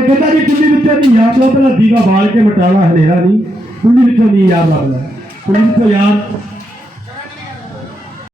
ਤੇ ਕਹਿੰਦਾ ਜੀ ਕੁੰਡੀ ਵਿੱਚੋਂ ਦੀ ਯਾਦ ਲਓ, ਪਹਿਲਾਂ ਦੀਵਾ ਬਾਲ ਕੇ ਮਟਾਲਾ ਹਨੇਰਾ ਨਹੀਂ, ਕੁੰਡੀ ਵਿੱਚੋਂ ਨਹੀਂ ਯਾਦ ਲੱਗਦਾ, ਕੁੰਡੀ ਵਿੱਚੋਂ ਯਾਦ